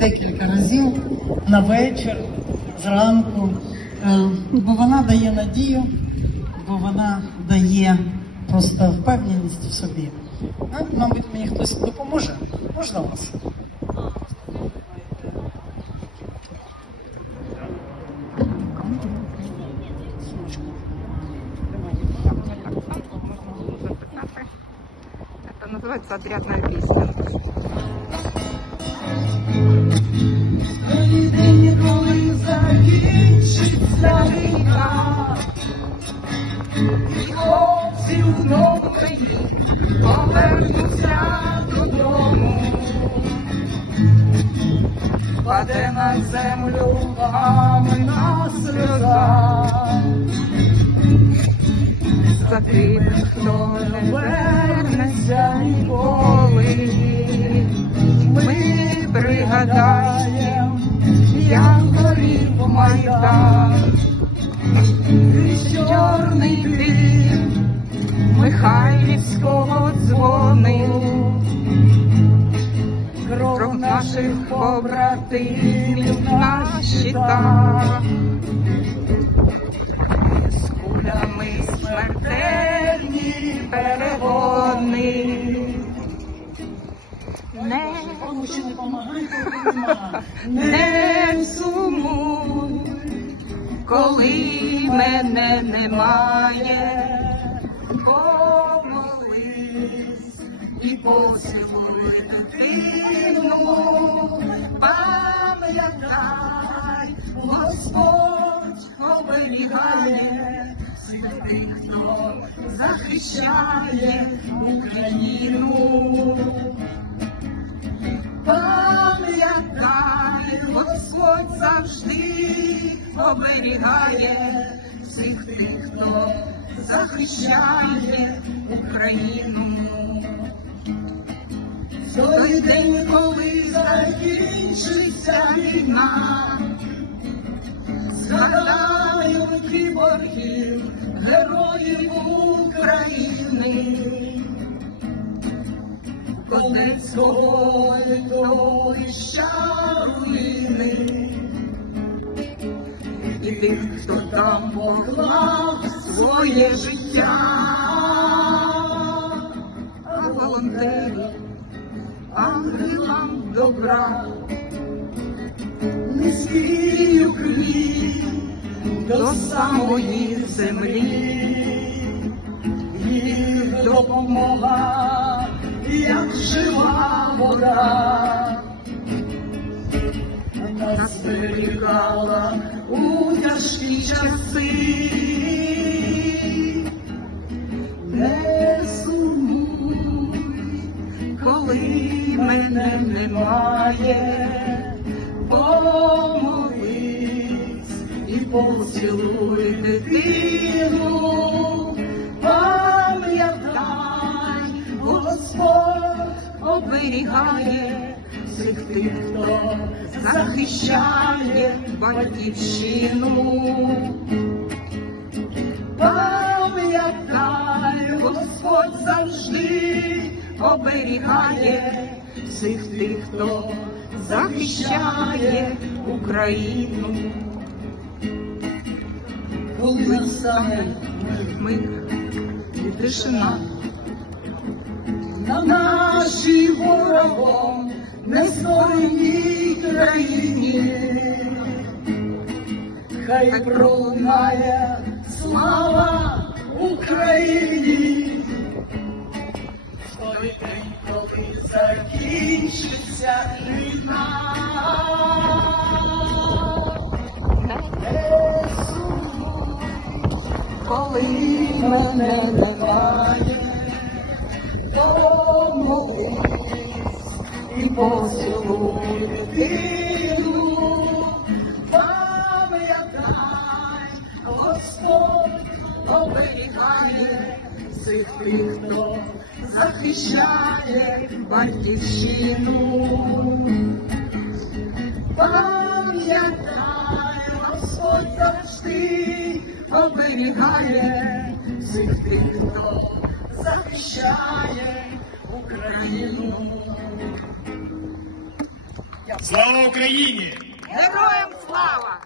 декілька разів на вечір, зранку, Е, бо вона дає надію, бо вона дає просто впевненість в собі. Ну, мабуть, мені хтось допоможе. Можна вас? Называется отрядная песня. І хлопці в новий повернуться додому. Паде на землю мамина сльоза. За тим, хто не вернеться ніколи. Наших побратимів на щитах, з кулями смертельні перегони. Не, не сумуй, коли мене немає, помолись і поцілуй дитину, пам'ятай, Господь оберігає всіх хто захищає Україну. Пам'ятай, Господь завжди оберігає всіх тих, хто захищає Україну. Той день, коли закінчиться війна, згадаю кіборгів, героїв України. конець Донецького литовища руїни. І тих, хто там поклав своє життя, а волонтери, ангелам добра, низький уклін до самої землі, їх допомога як жива вода, нас зберігала у тяжкі часи, мене немає, помолись і поцілуй дитину, пам'ятай, Господь оберігає всіх тих, хто захищає батьківщину. Пам'ятай, Господь завжди оберігає всіх тих, хто захищає Україну. Коли настане Мир і тишина. на нашій ворогом нестойній країні, хай пролунає слава Україні. Закінчиться війна. Не сумуй, Коли мене немає, помолись і поцілуй дитину, пам'ятай, Господь оберігає всіх тих, хто захищає батьківщину. Пам'ятай, Господь завжди оберігає всіх тих, хто захищає Україну. Слава Україні! Героям слава!